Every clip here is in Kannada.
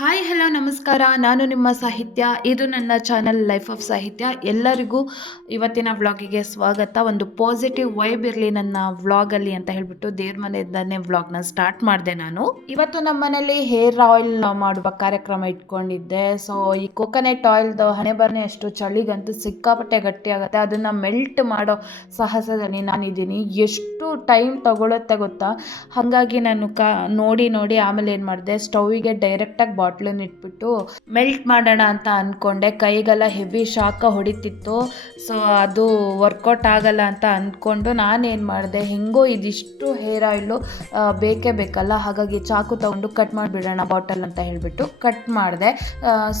ಹಾಯ್ ಹಲೋ ನಮಸ್ಕಾರ. ನಾನು ನಿಮ್ಮ ಸಾಹಿತ್ಯ. ಇದು ನನ್ನ ಚಾನಲ್ ಲೈಫ್ ಆಫ್ ಸಾಹಿತ್ಯ. ಎಲ್ಲರಿಗೂ ಇವತ್ತಿನ ವ್ಲಾಗಿಗೆ ಸ್ವಾಗತ. ಒಂದು ಪಾಸಿಟಿವ್ ವೈಬ್ ಇರಲಿ ನನ್ನ ವ್ಲಾಗಲ್ಲಿ ಅಂತ ಹೇಳಿಬಿಟ್ಟು ದೇವ್ರ ಮನೆಯಿಂದನೇ ವ್ಲಾಗ್ನ ಸ್ಟಾರ್ಟ್ ಮಾಡಿದೆ ನಾನು. ಇವತ್ತು ನಮ್ಮ ಮನೇಲಿ ಹೇರ್ ಆಯಿಲ್ ಮಾಡುವ ಕಾರ್ಯಕ್ರಮ ಇಟ್ಕೊಂಡಿದ್ದೆ. ಸೊ ಈ ಕೊಕೊನೆಟ್ ಆಯಿಲ್ದು ಹಣೆ ಬರನೆ ಅಷ್ಟು ಚಳಿಗಂತೂ ಸಿಕ್ಕಾಪಟ್ಟೆ ಗಟ್ಟಿ ಆಗುತ್ತೆ. ಅದನ್ನು ಮೆಲ್ಟ್ ಮಾಡೋ ಸಾಹಸದಲ್ಲಿ ನಾನಿದ್ದೀನಿ. ಎಷ್ಟು ಟೈಮ್ ತಗೊಳುತ್ತೆ ಗೊತ್ತಾ. ಹಾಗಾಗಿ ನಾನು ನೋಡಿ ಆಮೇಲೆ ಏನು ಮಾಡಿದೆ, ಸ್ಟೌವಿಗೆ ಡೈರೆಕ್ಟಾಗಿ ಬಾಟ್ಲನ್ನ ಇಟ್ಬಿಟ್ಟು ಮೆಲ್ಟ್ ಮಾಡೋಣ ಅಂತ ಅಂದ್ಕೊಂಡೆ. ಕೈಗೆಲ್ಲ ಹೆವಿ ಶಾಖ ಹೊಡಿತಿತ್ತು. ಸೊ ಅದು ವರ್ಕೌಟ್ ಆಗಲ್ಲ ಅಂತ ಅಂದ್ಕೊಂಡು ನಾನೇನು ಮಾಡಿದೆ, ಹೆಂಗೋ ಇದಿಷ್ಟು ಹೇರ್ ಆಯಿಲು ಬೇಕೇ ಬೇಕಲ್ಲ, ಹಾಗಾಗಿ ಚಾಕು ತಗೊಂಡು ಕಟ್ ಮಾಡಿಬಿಡೋಣ ಬಾಟಲ್ ಅಂತ ಹೇಳಿಬಿಟ್ಟು ಕಟ್ ಮಾಡಿದೆ.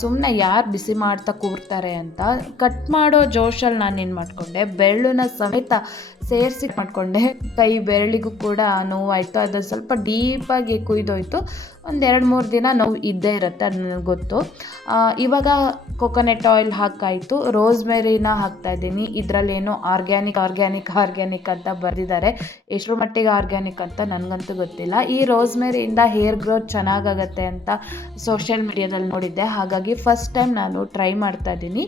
ಸುಮ್ಮನೆ ಯಾರು ಬಿಸಿ ಮಾಡ್ತಾ ಕೂರ್ತಾರೆ ಅಂತ ಕಟ್ ಮಾಡೋ ಜೋಶಲ್ಲಿ ನಾನೇನು ಮಾಡಿಕೊಂಡೆ, ಬೆರಳನ್ನ ಸಮೇತ ಸೇರಿಸಿ ಮಾಡಿಕೊಂಡೆ. ಕೈ ಬೆರಳಿಗೂ ಕೂಡ ನೋವಾಯಿತು. ಅದು ಸ್ವಲ್ಪ ಡೀಪಾಗಿ ಕುಯ್ದೋಯ್ತು. ಒಂದು 2-3 ದಿನ ನೋವು ಇದ್ದೇ ಇರುತ್ತೆ, ಅದು ನನಗೆ ಗೊತ್ತು. ಇವಾಗ ಕೊಕೊನೆಟ್ ಆಯಿಲ್ ಹಾಕಾಯಿತು. ರೋಸ್ಮೆರಿನ ಹಾಕ್ತಾಯಿದ್ದೀನಿ. ಇದರಲ್ಲೇನೋ ಆರ್ಗ್ಯಾನಿಕ್ ಅಂತ ಬರೆದಿದ್ದಾರೆ. ಎಷ್ಟರ ಮಟ್ಟಿಗೆ ಆರ್ಗ್ಯಾನಿಕ್ ಅಂತ ನನಗಂತೂ ಗೊತ್ತಿಲ್ಲ. ಈ ರೋಸ್ಮೆರಿಯಿಂದ ಹೇರ್ ಗ್ರೋತ್ ಚೆನ್ನಾಗಾಗತ್ತೆ ಅಂತ ಸೋಷಿಯಲ್ ಮೀಡಿಯಾದಲ್ಲಿ ನೋಡಿದ್ದೆ. ಹಾಗಾಗಿ ಫಸ್ಟ್ ಟೈಮ್ ನಾನು ಟ್ರೈ ಮಾಡ್ತಾಯಿದ್ದೀನಿ.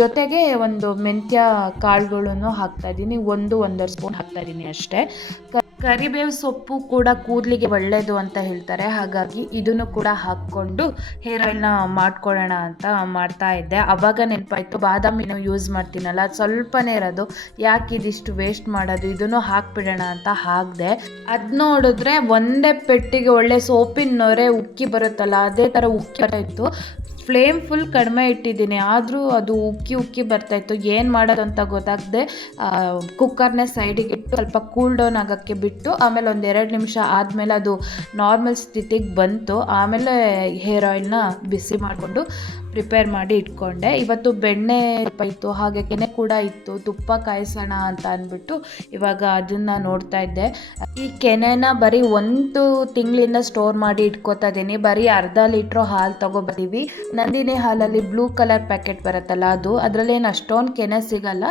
ಜೊತೆಗೆ ಒಂದು ಮೆಂತ್ಯ ಕಾಳುಗಳನ್ನು ಹಾಕ್ತಾಯಿದ್ದೀನಿ. 1-1.5 ಸ್ಪೂನ್ ಹಾಕ್ತಾಯಿದ್ದೀನಿ ಅಷ್ಟೇ. ಕರಿಬೇವು ಸೊಪ್ಪು ಕೂಡ ಕೂದಲಿಗೆ ಒಳ್ಳೆಯದು ಅಂತ ಹೇಳ್ತಾರೆ. ಹಾಗಾಗಿ ಇದನ್ನು ಕೂಡ ಹಾಕ್ಕೊಂಡು ಹೇರ್ ಆಯಿಲ್ನ ಮಾಡ್ಕೊಳ್ಳೋಣ ಅಂತ ಮಾಡ್ತಾ ಇದ್ದೆ. ಆವಾಗ ನೆನಪಾಯಿತು, ಬಾದಾಮಿನೂ ಯೂಸ್ ಮಾಡ್ತೀನಲ್ಲ, ಸ್ವಲ್ಪನೇ ಇರೋದು, ಯಾಕೆ ಇದಿಷ್ಟು ವೇಸ್ಟ್ ಮಾಡೋದು, ಇದನ್ನು ಹಾಕ್ಬಿಡೋಣ ಅಂತ ಹಾಕಿದೆ. ಅದು ನೋಡಿದ್ರೆ ಒಂದೇ ಪೆಟ್ಟಿಗೆ ಒಳ್ಳೆ ಸೋಪಿನ ನೊರೆ ಉಕ್ಕಿ ಬರುತ್ತಲ್ಲ, ಅದೇ ಥರ ಉಕ್ಕಿ ಬರ್ತಾಯಿತ್ತು. ಫ್ಲೇಮ್ ಫುಲ್ ಕಡಿಮೆ ಇಟ್ಟಿದ್ದೀನಿ, ಆದರೂ ಅದು ಉಕ್ಕಿ ಬರ್ತಾಯಿತ್ತು. ಏನು ಮಾಡೋದು ಅಂತ ಗೊತ್ತಾಗದೆ ಕುಕ್ಕರ್ನ ಸೈಡಿಗೆ ಇಟ್ಟು ಸ್ವಲ್ಪ ಕೂಲ್ ಡೌನ್ ಆಗೋಕ್ಕೆ ಬಿಟ್ಟು, ಆಮೇಲೆ 1-2 ನಿಮಿಷ ಆದಮೇಲೆ ಅದು ನಾರ್ಮಲ್ ಸ್ಥಿತಿಗೆ ಬಂತು. ಆಮೇಲೆ ಹೇರ್ ಆಯಿಲ್ನ ಬಿಸಿ ಮಾಡಿಕೊಂಡು ಪ್ರಿಪೇರ್ ಮಾಡಿ ಇಟ್ಕೊಂಡೆ. ಇವತ್ತು ಬೆಣ್ಣೆ ಇತ್ತು, ಹಾಗೆ ಕೆನೆ ಕೂಡ ಇತ್ತು. ತುಪ್ಪ ಕಾಯಿಸೋಣ ಅಂತ ಅಂದ್ಬಿಟ್ಟು ಇವಾಗ ಅದನ್ನು ನೋಡ್ತಾ ಇದ್ದೆ. ಈ ಕೆನೆನ ಬರೀ 1 ತಿಂಗಳಿಂದ ಸ್ಟೋರ್ ಮಾಡಿ ಇಟ್ಕೋತಾ ಇದ್ದೀನಿ. ಬರೀ 1/2 ಲೀಟ್ರು ಹಾಲು ತೊಗೊಬರ್ತೀವಿ. ನಂದಿನಿ ಹಾಲಲ್ಲಿ ಬ್ಲೂ ಕಲರ್ ಪ್ಯಾಕೆಟ್ ಬರುತ್ತಲ್ಲ, ಅದರಲ್ಲೇನು ಅಷ್ಟೊಂದು ಕೆನೆ ಸಿಗಲ್ಲ.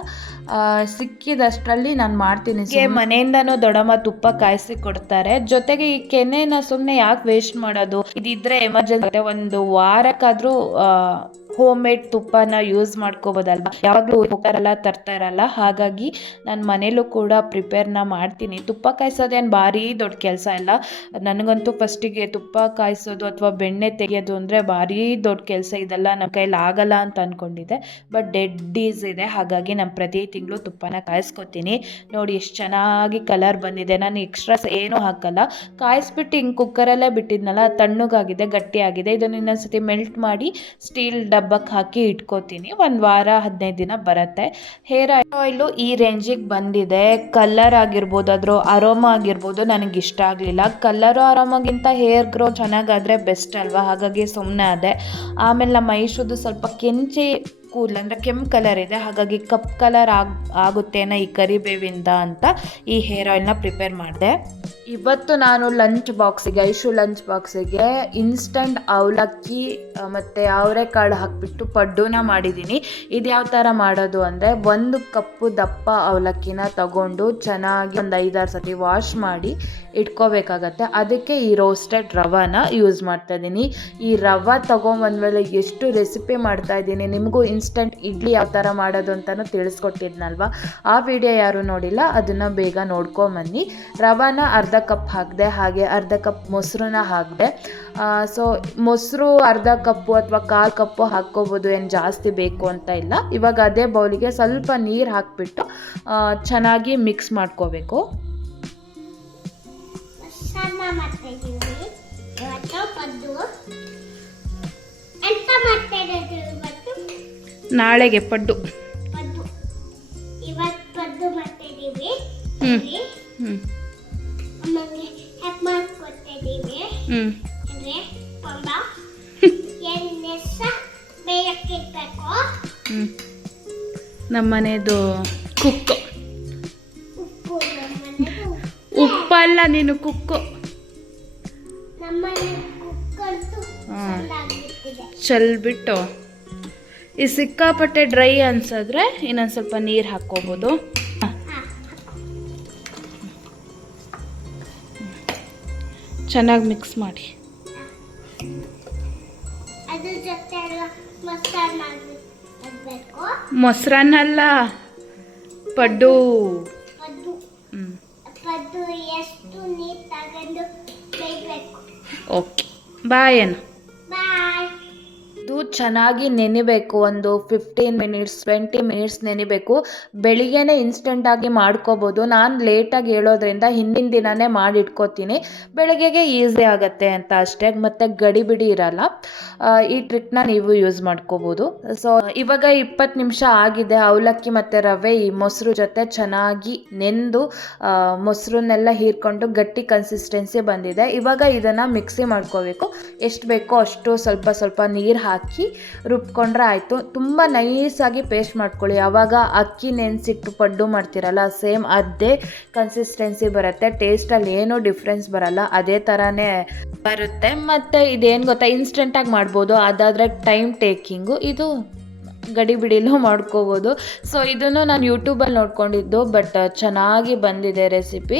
ಸಿಕ್ಕಿದಷ್ಟರಲ್ಲಿ ನಾನು ಮಾಡ್ತೀನಿ. ಮನೆಯಿಂದನೂ ದೊಡ್ಡಮ್ಮ ತುಪ್ಪ ಕಾಯಿಸಿ ಕೊಡ್ತಾರೆ. ಜೊತೆಗೆ ಈ ಕೆನೆನ ಸುಮ್ಮನೆ ಯಾಕೆ ವೇಸ್ಟ್ ಮಾಡೋದು, ಇದಿದ್ರೆ ಎಮರ್ಜೆನ್ಸಿ ಒಂದು ವಾರಕ್ಕಾದರೂ ಹೋಮ್ ಮೇಡ್ ತುಪ್ಪನ ಯೂಸ್ ಮಾಡ್ಕೋಬೋದಲ್ವ. ಯಾವಾಗಲೂ ಹೋಗ್ತಾರಲ್ಲ, ತರ್ತಾ ಇರಲ್ಲ. ಹಾಗಾಗಿ ನಾನು ಮನೇಲೂ ಕೂಡ ಪ್ರಿಪೇರ್ನ ಮಾಡ್ತೀನಿ. ತುಪ್ಪ ಕಾಯಿಸೋದೇನು ಭಾರಿ ದೊಡ್ಡ ಕೆಲಸ ಇಲ್ಲ. ನನಗಂತೂ ಫಸ್ಟಿಗೆ ತುಪ್ಪ ಕಾಯಿಸೋದು ಅಥವಾ ಬೆಣ್ಣೆ ತೆಗೆಯೋದು ಅಂದರೆ ಭಾರಿ ದೊಡ್ಡ ಕೆಲಸ. ಇದೆಲ್ಲ ನಮ್ಮ ಕೈಲಿ ಆಗಲ್ಲ ಅಂತ ಅಂದ್ಕೊಂಡಿದ್ದೆ. ಬಟ್ ಡೆಡ್ ಈಸ್ ಇದೆ. ಹಾಗಾಗಿ ನಾನು ಪ್ರತಿ ತಿಂಗಳು ತುಪ್ಪನ ಕಾಯಿಸ್ಕೊತೀನಿ. ನೋಡಿ ಎಷ್ಟು ಚೆನ್ನಾಗಿ ಕಲರ್ ಬಂದಿದೆ. ನಾನು ಎಕ್ಸ್ಟ್ರಾಸ್ ಏನೂ ಹಾಕಲ್ಲ. ಕಾಯಿಸ್ಬಿಟ್ಟು ಹಿಂಗೆ ಕುಕ್ಕರಲ್ಲೇ ಬಿಟ್ಟಿದ್ನಲ್ಲ, ತಣ್ಣಗಾಗಿದೆ, ಗಟ್ಟಿಯಾಗಿದೆ. ಇದನ್ನು ಇನ್ನೊಂದ್ಸತಿ ಮೆಲ್ಟ್ ಮಾಡಿ ಸ್ಟೀಲ್ ಡಬ್ಬಕ್ಕೆ ಹಾಕಿ ಇಟ್ಕೋತೀನಿ. 1 ವಾರ 15 ದಿನ ಬರುತ್ತೆ. ಹೇರ್ ಆಯಿಲು ಈ ರೇಂಜಿಗೆ ಬಂದಿದೆ. ಕಲರ್ ಆಗಿರ್ಬೋದು, ಅದ್ರ ಅರೋಮಾ ಆಗಿರ್ಬೋದು ನನಗೆ ಇಷ್ಟ ಆಗಲಿಲ್ಲ. ಕಲರು ಅರೋಮಾಗಿಂತ ಹೇರ್ ಗ್ರೋ ಚೆನ್ನಾಗಾದರೆ ಬೆಸ್ಟ್ ಅಲ್ವಾ. ಹಾಗಾಗಿ ಸುಮ್ಮನೆ ಅದೇ. ಆಮೇಲೆ ನಮ್ಮ ಐಶುದು ಸ್ವಲ್ಪ ಕೆಂಚಿ ಕೂದಲು ಅಂದರೆ ಕೆಂಪು ಕಲರ್ ಇದೆ. ಹಾಗಾಗಿ ಕಪ್ ಕಲರ್ ಆಗುತ್ತೇನೋ ಈ ಕರಿಬೇವಿಂದ ಅಂತ ಈ ಹೇರ್ ಆಯಿಲ್ನ ಪ್ರಿಪೇರ್ ಮಾಡಿದೆ. ಇವತ್ತು ನಾನು ಐಶು ಲಂಚ್ ಬಾಕ್ಸಿಗೆ ಇನ್ಸ್ಟಂಟ್ ಅವಲಕ್ಕಿ ಮತ್ತು ಅವರೆಕಾಳು ಹಾಕಿಬಿಟ್ಟು ಪಡ್ಡುನ ಮಾಡಿದ್ದೀನಿ. ಇದು ಯಾವ ಥರ ಮಾಡೋದು ಅಂದರೆ, 1 ಕಪ್ಪು ದಪ್ಪ ಅವಲಕ್ಕಿನ ತಗೊಂಡು ಚೆನ್ನಾಗಿ ಒಂದು 5-6 ಸತಿ ವಾಶ್ ಮಾಡಿ ಇಟ್ಕೋಬೇಕಾಗತ್ತೆ. ಅದಕ್ಕೆ ಈ ರೋಸ್ಟೆಡ್ ರವಾನ ಯೂಸ್ ಮಾಡ್ತಾಯಿದ್ದೀನಿ. ಈ ರವೆ ತೊಗೊಂಬಂದ್ಮೇಲೆ ಎಷ್ಟು ರೆಸಿಪಿ ಮಾಡ್ತಾಯಿದ್ದೀನಿ. ನಿಮಗೂ ಇನ್ಸ್ಟಂಟ್ ಇಡ್ಲಿ ಯಾವ ಥರ ಮಾಡೋದು ಅಂತಲೂ ತಿಳಿಸ್ಕೊಟ್ಟಿದ್ನಲ್ವ, ಆ ವಿಡಿಯೋ ಯಾರು ನೋಡಿಲ್ಲ, ಅದನ್ನು ಬೇಗ ನೋಡ್ಕೊಂಬನ್ನಿ. ರವಾನ ಅರ್ಧ ಕಪ್ ಹಾಕಿದೆ. ಹಾಗೆ ಅರ್ಧ ಕಪ್ ಮೊಸರನ್ನ ಹಾಕಿದೆ. ಸೊ ಮೊಸರು ಅರ್ಧ ಕಪ್ಪು ಅಥವಾ 1/4 ಕಪ್ಪು ಹಾಕ್ಕೋಬೋದು, ಏನು ಜಾಸ್ತಿ ಬೇಕು ಅಂತ ಇಲ್ಲ. ಇವಾಗ ಅದೇ ಬೌಲಿಗೆ ಸ್ವಲ್ಪ ನೀರು ಹಾಕಿಬಿಟ್ಟು ಚೆನ್ನಾಗಿ ಮಿಕ್ಸ್ ಮಾಡ್ಕೋಬೇಕು. ನಾಳೆಗೆ ಪಡ್ಡು. ನಮ್ಮನೆದು ಕುಕ್ಕು. ಉಪ್ಪಲ್ಲ, ನೀನು ಕುಕ್ಕು. ಚೆಲ್ಬಿಟ್ಟು ಈ ಸಿಕ್ಕಾಪಟ್ಟೆ ಡ್ರೈ ಅನ್ಸಿದ್ರೆ ಇನ್ನೊಂದು ಸ್ವಲ್ಪ ನೀರು ಹಾಕ್ಕೋಬೋದು. ಚೆನ್ನಾಗಿ ಮಿಕ್ಸ್ ಮಾಡಿ. ಅದ್ರ ಜೊತೆ ಎಲ್ಲ ಮೊಸರನ್ನ ಹಾಕ್ಬೇಕು. ಮೊಸರನ್ನ ಅಲ್ಲ, ಪಡ್ಡು. ಪಡ್ಡು ಪಡ್ಡು ಎಷ್ಟು ನೀರು ತಗೊಂಡು ಬೇಯಬೇಕು. ಓಕೆ, ಬಾಯ್ ಅಣ್ಣ. ಬಾಯ್. ಇದು ಚೆನ್ನಾಗಿ ನೆನಿಬೇಕು, ಒಂದು 15 ಮಿನಿಟ್ಸ್ 20 ಮಿನಿಟ್ಸ್ ನೆನಿಬೇಕು. ಬೆಳಿಗ್ಗೆನೇ ಇನ್ಸ್ಟೆಂಟಾಗಿ ಮಾಡ್ಕೋಬೋದು. ನಾನು ಲೇಟಾಗಿ ಹೇಳೋದ್ರಿಂದ ಹಿಂದಿನ ದಿನವೇ ಮಾಡಿಟ್ಕೋತೀನಿ, ಬೆಳಗ್ಗೆಗೆ ಈಸಿ ಆಗುತ್ತೆ ಅಂತ ಅಷ್ಟೇ, ಮತ್ತು ಗಡಿಬಿಡಿ ಇರಲ್ಲ. ಈ ಟ್ರಿಕ್ನ ನೀವು ಯೂಸ್ ಮಾಡ್ಕೋಬೋದು. ಸೊ ಇವಾಗ 20 ನಿಮಿಷ ಆಗಿದೆ. ಅವಲಕ್ಕಿ ಮತ್ತು ರವೆ ಈ ಮೊಸರು ಜೊತೆ ಚೆನ್ನಾಗಿ ನೆಂದು ಮೊಸರನ್ನೆಲ್ಲ ಹೀರ್ಕೊಂಡು ಗಟ್ಟಿ ಕನ್ಸಿಸ್ಟೆನ್ಸಿ ಬಂದಿದೆ. ಇವಾಗ ಇದನ್ನು ಮಿಕ್ಸಿ ಮಾಡ್ಕೋಬೇಕು. ಎಷ್ಟು ಬೇಕೋ ಅಷ್ಟು ಸ್ವಲ್ಪ ಸ್ವಲ್ಪ ನೀರು ಹಾಕಿ ರುಬ್ಕೊಂಡ್ರೆ ಆಯಿತು. ತುಂಬ ನೈಸಾಗಿ ಪೇಸ್ಟ್ ಮಾಡ್ಕೊಳ್ಳಿ. ಆವಾಗ ಅಕ್ಕಿ ನೆನೆಸಿಟ್ಟು ಪಡ್ಡು ಮಾಡ್ತೀರಲ್ಲ, ಸೇಮ್ ಅದೇ ಕನ್ಸಿಸ್ಟೆನ್ಸಿ ಬರುತ್ತೆ. ಟೇಸ್ಟಲ್ಲಿ ಏನೂ ಡಿಫ್ರೆನ್ಸ್ ಬರಲ್ಲ, ಅದೇ ಥರನೇ ಬರುತ್ತೆ. ಮತ್ತು ಇದೇನು ಗೊತ್ತಾ, ಇನ್ಸ್ಟೆಂಟಾಗಿ ಮಾಡ್ಬೋದು. ಅದಾದರೆ ಟೈಮ್ ಟೇಕಿಂಗು, ಇದು ಗಡಿಬಿಡಿಲೂ ಮಾಡ್ಕೋಬೋದು. ಸೊ ಇದನ್ನು ನಾನು ಯೂಟ್ಯೂಬಲ್ಲಿ ನೋಡ್ಕೊಂಡಿದ್ದು, ಬಟ್ ಚೆನ್ನಾಗಿ ಬಂದಿದೆ ರೆಸಿಪಿ.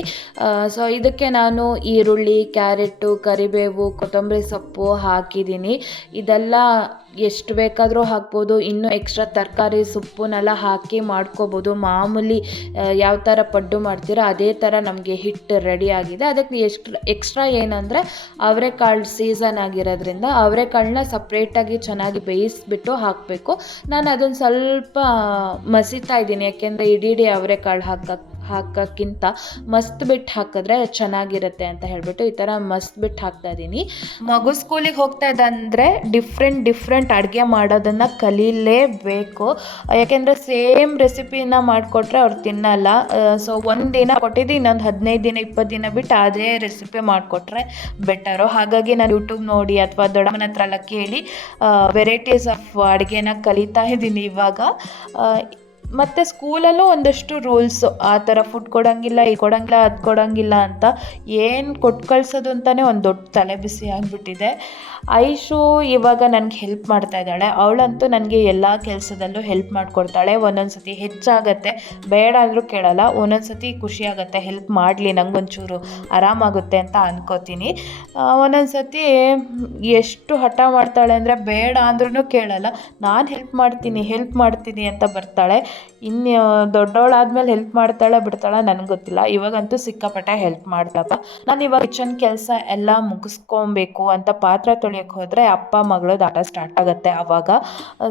ಸೊ ಇದಕ್ಕೆ ನಾನು ಈರುಳ್ಳಿ, ಕ್ಯಾರೆಟು, ಕರಿಬೇವು, ಕೊತ್ತಂಬರಿ ಸೊಪ್ಪು ಹಾಕಿದ್ದೀನಿ. ಇದೆಲ್ಲ ಎಷ್ಟು ಬೇಕಾದರೂ ಹಾಕ್ಬೋದು. ಇನ್ನೂ ಎಕ್ಸ್ಟ್ರಾ ತರಕಾರಿ ಸೊಪ್ಪನ್ನೆಲ್ಲ ಹಾಕಿ ಮಾಡ್ಕೋಬೋದು. ಮಾಮೂಲಿ ಯಾವ ಥರ ಪಡ್ಡು ಮಾಡ್ತೀರೋ ಅದೇ ಥರ ನಮಗೆ ಹಿಟ್ಟು ರೆಡಿ ಆಗಿದೆ. ಅದಕ್ಕೆ ಎಕ್ಸ್ಟ್ರಾ ಏನಂದರೆ ಅವರೆಕಾಳು ಸೀಸನ್ ಆಗಿರೋದ್ರಿಂದ ಅವರೆಕಾಳನ್ನ ಸಪ್ರೇಟಾಗಿ ಚೆನ್ನಾಗಿ ಬೇಯಿಸ್ಬಿಟ್ಟು ಹಾಕಬೇಕು. ನಾನು ಅದನ್ನು ಸ್ವಲ್ಪ ಮಸಿತಾ ಇದ್ದೀನಿ, ಯಾಕೆಂದರೆ ಇಡೀ ಅವರೆಕಾಳು ಹಾಕೋಕ್ಕಿಂತ ಮಸ್ತ್ ಹಾಕಿದ್ರೆ ಚೆನ್ನಾಗಿರುತ್ತೆ ಅಂತ ಹೇಳ್ಬಿಟ್ಟು ಈ ಥರ ಮಸ್ತ್ ಹಾಕ್ತಾ ಇದ್ದೀನಿ. ಮಗು ಸ್ಕೂಲಿಗೆ ಹೋಗ್ತಾ ಇದ್ದಂದರೆ ಡಿಫ್ರೆಂಟ್ ಅಡುಗೆ ಮಾಡೋದನ್ನು ಕಲೀಲೇಬೇಕು. ಯಾಕೆಂದರೆ ಸೇಮ್ ರೆಸಿಪಿನ ಮಾಡಿಕೊಟ್ರೆ ಅವ್ರು ತಿನ್ನಲ್ಲ. ಸೊ ಒಂದು ದಿನ ಕೊಟ್ಟಿದ್ದು ಇನ್ನೊಂದು 15 ದಿನ 20 ದಿನ ಬಿಟ್ಟು ಅದೇ ರೆಸಿಪಿ ಮಾಡಿಕೊಟ್ರೆ ಬೆಟರು. ಹಾಗಾಗಿ ನಾನು ಯೂಟ್ಯೂಬ್ ನೋಡಿ ಅಥವಾ ದೊಡ್ಡಮ್ಮನ ಹತ್ರ ಎಲ್ಲ ಕೇಳಿ ವೆರೈಟೀಸ್ ಆಫ್ ಅಡುಗೆನ ಕಲಿತಾ ಇದ್ದೀನಿ ಇವಾಗ. ಮತ್ತು ಸ್ಕೂಲಲ್ಲೂ ಒಂದಷ್ಟು ರೂಲ್ಸು, ಆ ಥರ ಫುಡ್ ಕೊಡೋಂಗಿಲ್ಲ, ಇದು ಕೊಡೋಂಗಿಲ್ಲ, ಅದು ಕೊಡೋಂಗಿಲ್ಲ ಅಂತ ಏನು ಕೊಟ್ಟು ಕಳಿಸೋದು ಅಂತಲೇ ಒಂದು ದೊಡ್ಡ ತಲೆ ಬಿಸಿ ಆಗಿಬಿಟ್ಟಿದೆ. ಐಶು ಇವಾಗ ನನಗೆ ಹೆಲ್ಪ್ ಮಾಡ್ತಾ ಇದ್ದಾಳೆ. ಅವಳಂತೂ ನನಗೆ ಎಲ್ಲ ಕೆಲಸದಲ್ಲೂ ಹೆಲ್ಪ್ ಮಾಡಿಕೊಡ್ತಾಳೆ. ಒಂದೊಂದು ಸತಿ ಹೆಚ್ಚಾಗತ್ತೆ, ಬೇಡ ಅಂದರೂ ಕೇಳಲ್ಲ. ಒಂದೊಂದು ಸತಿ ಖುಷಿಯಾಗತ್ತೆ, ಹೆಲ್ಪ್ ಮಾಡಲಿ ನನಗೊಂಚೂರು ಆರಾಮಾಗುತ್ತೆ ಅಂತ ಅಂದ್ಕೋತೀನಿ. ಒಂದೊಂದು ಸತಿ ಎಷ್ಟು ಹಠ ಮಾಡ್ತಾಳೆ ಅಂದರೆ ಬೇಡ ಅಂದ್ರೂ ಕೇಳಲ್ಲ. ನಾನು ಹೆಲ್ಪ್ ಮಾಡ್ತೀನಿ ಅಂತ ಬರ್ತಾಳೆ. ಇನ್ನು ದೊಡ್ಡವಳಾದ್ಮೇಲೆ ಹೆಲ್ಪ್ ಮಾಡ್ತಾಳೆ ಬಿಡ್ತಾಳೆ ನನಗೆ ಗೊತ್ತಿಲ್ಲ. ಇವಾಗಂತೂ ಸಿಕ್ಕಾಪಟ್ಟೆ ಹೆಲ್ಪ್ ಮಾಡ್ತಪ್ಪ. ನಾನು ಇವಾಗ ಕಿಚನ್ ಕೆಲಸ ಎಲ್ಲ ಮುಗಿಸ್ಕೊಬೇಕು ಅಂತ ಪಾತ್ರೆ ತೊಳೆಯೋಕ್ಕೆ ಹೋದರೆ ಅಪ್ಪ ಮಗಳದ್ದು ಆಟ ಸ್ಟಾರ್ಟ್ ಆಗುತ್ತೆ ಆವಾಗ.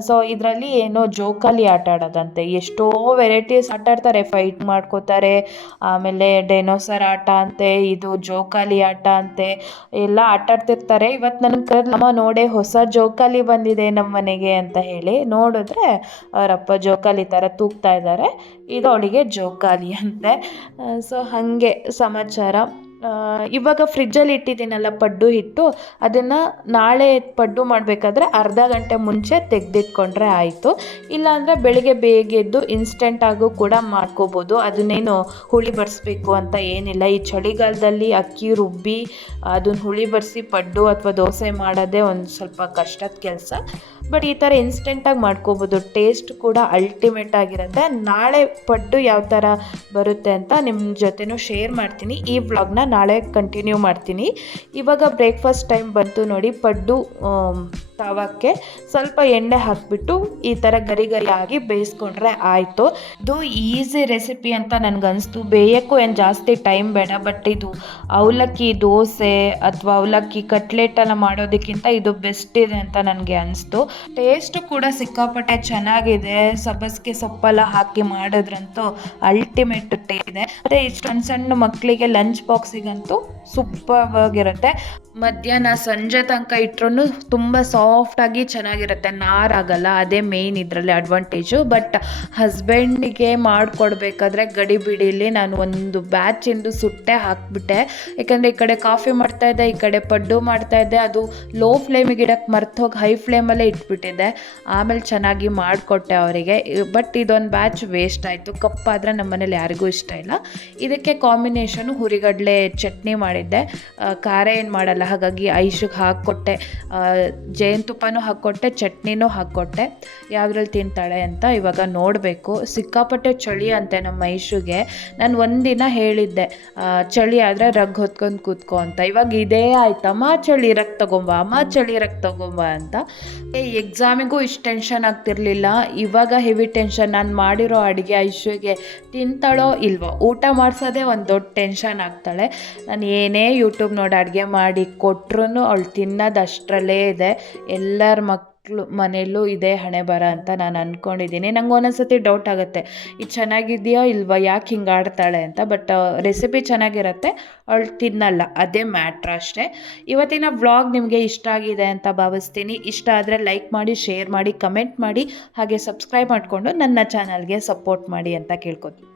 ಸೊ ಇದರಲ್ಲಿ ಏನೋ ಜೋಕಾಲಿ ಆಟ ಆಡೋದಂತೆ, ಎಷ್ಟೋ ವೆರೈಟೀಸ್ ಆಟ ಆಡ್ತಾರೆ. ಫೈಟ್ ಮಾಡ್ಕೋತಾರೆ, ಆಮೇಲೆ ಡೈನೋಸರ್ ಆಟ ಅಂತೆ, ಇದು ಜೋಕಾಲಿ ಆಟ ಅಂತೆ, ಎಲ್ಲ ಆಟ ಆಡ್ತಿರ್ತಾರೆ. ಇವತ್ತು ನನಗೆ ಕರೆದ್ಲಮ್ಮ ನೋಡೆ ಹೊಸ ಜೋಕಾಲಿ ಬಂದಿದೆ ನಮ್ಮ ಮನೆಗೆ ಅಂತ ಹೇಳಿ. ನೋಡಿದ್ರೆ ಅವರಪ್ಪ ಜೋಕಾಲಿ ಥರ ತೂಗ್ತಾ ಇದ್ದಾರೆ. ಇದು ಅವಳಿಗೆ ಜೋಕಾಲಿ ಅಂತೆ. ಸೊ ಹಾಗೆ ಸಮಾಚಾರ. ಇವಾಗ ಫ್ರಿಜ್ಜಲ್ಲಿ ಇಟ್ಟಿದ್ದೀನಲ್ಲ ಪಡ್ಡು ಹಿಟ್ಟು, ಅದನ್ನು ನಾಳೆ ಪಡ್ಡು ಮಾಡಬೇಕಾದ್ರೆ ಅರ್ಧ ಗಂಟೆ ಮುಂಚೆ ತೆಗೆದಿಟ್ಕೊಂಡ್ರೆ ಆಯಿತು. ಇಲ್ಲಾಂದರೆ ಬೆಳಿಗ್ಗೆ ಬೇಗ ಎದ್ದು ಇನ್ಸ್ಟೆಂಟಾಗೂ ಕೂಡ ಮಾಡ್ಕೋಬೋದು. ಅದನ್ನೇನು ಹುಳಿ ಬಡಿಸ್ಬೇಕು ಅಂತ ಏನಿಲ್ಲ. ಈ ಚಳಿಗಾಲದಲ್ಲಿ ಅಕ್ಕಿ ರುಬ್ಬಿ ಅದನ್ನು ಹುಳಿ ಬಡಿಸಿ ಪಡ್ಡು ಅಥವಾ ದೋಸೆ ಮಾಡೋದೇ ಒಂದು ಸ್ವಲ್ಪ ಕಷ್ಟದ ಕೆಲಸ. ಬಟ್ ಈ ಥರ ಇನ್ಸ್ಟೆಂಟಾಗಿ ಮಾಡ್ಕೋಬೋದು. ಟೇಸ್ಟ್ ಕೂಡ ಅಲ್ಟಿಮೇಟ್ ಆಗಿರುತ್ತೆ. ನಾಳೆ ಪಡ್ಡು ಯಾವ ಥರ ಬರುತ್ತೆ ಅಂತ ನಿಮ್ಮ ಜೊತೆನೂ ಶೇರ್ ಮಾಡ್ತೀನಿ. ಈ ವ್ಲಾಗ್ನ ನಾಳೆ ಕಂಟಿನ್ಯೂ ಮಾಡ್ತೀನಿ. ಇವಾಗ ಬ್ರೇಕ್ಫಾಸ್ಟ್ ಟೈಮ್ ಬಂತು ನೋಡಿ. ಪಡ್ಡು ತವಕ್ಕೆ ಸ್ವಲ್ಪ ಎಣ್ಣೆ ಹಾಕಿಬಿಟ್ಟು ಈ ಥರ ಗರಿ ಆಗಿ ಬೇಯಿಸ್ಕೊಂಡ್ರೆ ಆಯಿತು. ಇದು ಈಸಿ ರೆಸಿಪಿ ಅಂತ ನನಗನ್ನಿಸ್ತು. ಬೇಯೋಕ್ಕೂ ಏನು ಜಾಸ್ತಿ ಟೈಮ್ ಬೇಡ. ಬಟ್ ಇದು ಅವಲಕ್ಕಿ ದೋಸೆ ಅಥವಾ ಅವಲಕ್ಕಿ ಕಟ್ಲೆಟೆಲ್ಲ ಮಾಡೋದಕ್ಕಿಂತ ಇದು ಬೆಸ್ಟ್ ಇದೆ ಅಂತ ನನಗೆ ಅನಿಸ್ತು. ಟೇಸ್ಟು ಕೂಡ ಸಿಕ್ಕಾಪಟ್ಟೆ ಚೆನ್ನಾಗಿದೆ. ಸಬ್ಬಸಿಗೆ ಸೊಪ್ಪೆಲ್ಲ ಹಾಕಿ ಮಾಡಿದ್ರಂತೂ ಅಲ್ಟಿಮೇಟ್ ಟೇಸ್ಟ್ ಇದೆ. ಮತ್ತು ಇಷ್ಟೊಂದು ಸಣ್ಣ ಮಕ್ಕಳಿಗೆ ಲಂಚ್ ಬಾಕ್ಸಿಗಂತೂ ಸೂಪರ್ ಆಗಿರುತ್ತೆ. ಮಧ್ಯಾಹ್ನ ಸಂಜೆ ತನಕ ಇಟ್ಟರೂ ತುಂಬ ಸಾಫ್ಟಾಗಿ ಚೆನ್ನಾಗಿರುತ್ತೆ, ನಾರಾಗಲ್ಲ. ಅದೇ ಮೇಯ್ನ್ ಇದರಲ್ಲಿ ಅಡ್ವಾಂಟೇಜು. ಬಟ್ ಹಸ್ಬೆಂಡಿಗೆ ಮಾಡಿಕೊಡ್ಬೇಕಾದ್ರೆ ಗಡಿಬಿಡಿಲಿ ನಾನು ಒಂದು ಬ್ಯಾಚಿಂದು ಸುಟ್ಟೆ ಹಾಕಿಬಿಟ್ಟೆ. ಯಾಕಂದರೆ ಈ ಕಡೆ ಕಾಫಿ ಮಾಡ್ತಾಯಿದ್ದೆ, ಈ ಕಡೆ ಪಡ್ಡು ಮಾಡ್ತಾಯಿದ್ದೆ. ಅದು ಲೋ ಫ್ಲೇಮಿಗೆ ಇಡೋಕ್ಕೆ ಮರ್ತೋಗಿ ಹೈ ಫ್ಲೇಮಲ್ಲೇ ಇಟ್ಬಿಟ್ಟಿದ್ದೆ. ಆಮೇಲೆ ಚೆನ್ನಾಗಿ ಮಾಡಿಕೊಟ್ಟೆ ಅವರಿಗೆ. ಬಟ್ ಇದೊಂದು ಬ್ಯಾಚ್ ವೇಸ್ಟ್ ಆಯಿತು. ಕಪ್ಪಾದರೆ ನಮ್ಮ ಮನೇಲಿ ಯಾರಿಗೂ ಇಷ್ಟ ಇಲ್ಲ. ಇದಕ್ಕೆ ಕಾಂಬಿನೇಷನು ಹುರಿಗಡಲೆ ಚಟ್ನಿ ಮಾಡಿದ್ದೆ. ಖಾರ ಏನು ಮಾಡಲ್ಲ, ಹಾಗಾಗಿ ಐಶಿಗೆ ಹಾಕ್ಕೊಟ್ಟೆ. ಜೇನುತುಪ್ಪನೂ ಹಾಕ್ಕೊಟ್ಟೆ, ಚಟ್ನಿನೂ ಹಾಕ್ಕೊಟ್ಟೆ. ಯಾವುದ್ರಲ್ಲಿ ತಿಂತಾಳೆ ಅಂತ ಇವಾಗ ನೋಡಬೇಕು. ಸಿಕ್ಕಾಪಟ್ಟೆ ಚಳಿ ಅಂತೆ ನಮ್ಮ ಐಶುಗೆ. ನಾನು ಒಂದಿನ ಹೇಳಿದ್ದೆ ಚಳಿ ಆದರೆ ರಗ್ ಹೊತ್ಕೊಂಡು ಕೂತ್ಕೊ ಅಂತ. ಇವಾಗ ಇದೇ ಆಯ್ತಮ್ಮ ಚಳಿ ರಗ್ ತಗೊಂಬ, ಅಮ್ಮ ಚಳಿ ರಗ್ ತಗೊಂಬ ಅಂತ. ಎಕ್ಸಾಮಿಗೂ ಇಷ್ಟು ಟೆನ್ಷನ್ ಆಗ್ತಿರ್ಲಿಲ್ಲ, ಇವಾಗ ಹೆವಿ ಟೆನ್ಷನ್. ನಾನು ಮಾಡಿರೋ ಅಡುಗೆ ಐಶುಗೆ ತಿಂತಾಳೋ ಇಲ್ವೋ, ಊಟ ಮಾಡಿಸೋದೇ ಒಂದು ದೊಡ್ಡ ಟೆನ್ಷನ್ ಆಗ್ತಾಳೆ. ನಾನು ಏನೇ ಯೂಟ್ಯೂಬ್ ನೋಡಿ ಅಡುಗೆ ಮಾಡಿ ಕೊಟ್ರು ಅವಳು ತಿನ್ನೋದು ಅಷ್ಟರಲ್ಲೇ ಇದೆ. ಎಲ್ಲರ ಮನೆಯಲ್ಲೂ ಇದೇ ಹಣೆ ಬರ ಅಂತ ನಾನು ಅಂದ್ಕೊಂಡಿದ್ದೀನಿ. ನಂಗೆ ಒಂದೊಂದ್ಸತಿ ಡೌಟ್ ಆಗುತ್ತೆ, ಇದು ಚೆನ್ನಾಗಿದೆಯೋ ಇಲ್ವೋ, ಯಾಕೆ ಹಿಂಗೆ ಆಡ್ತಾಳೆ ಅಂತ. ಬಟ್ ರೆಸಿಪಿ ಚೆನ್ನಾಗಿರುತ್ತೆ, ಅವಳು ತಿನ್ನಲ್ಲ, ಅದೇ ಮ್ಯಾಟ್ರ್ ಅಷ್ಟೇ. ಇವತ್ತಿನ ವ್ಲಾಗ್ ನಿಮಗೆ ಇಷ್ಟ ಆಗಿದೆ ಅಂತ ಭಾವಿಸ್ತೀನಿ. ಇಷ್ಟ ಆದರೆ ಲೈಕ್ ಮಾಡಿ, ಶೇರ್ ಮಾಡಿ, ಕಮೆಂಟ್ ಮಾಡಿ, ಹಾಗೆ ಸಬ್ಸ್ಕ್ರೈಬ್ ಮಾಡಿಕೊಂಡು ನನ್ನ ಚಾನಲ್ಗೆ ಸಪೋರ್ಟ್ ಮಾಡಿ ಅಂತ ಕೇಳ್ಕೊತೀನಿ.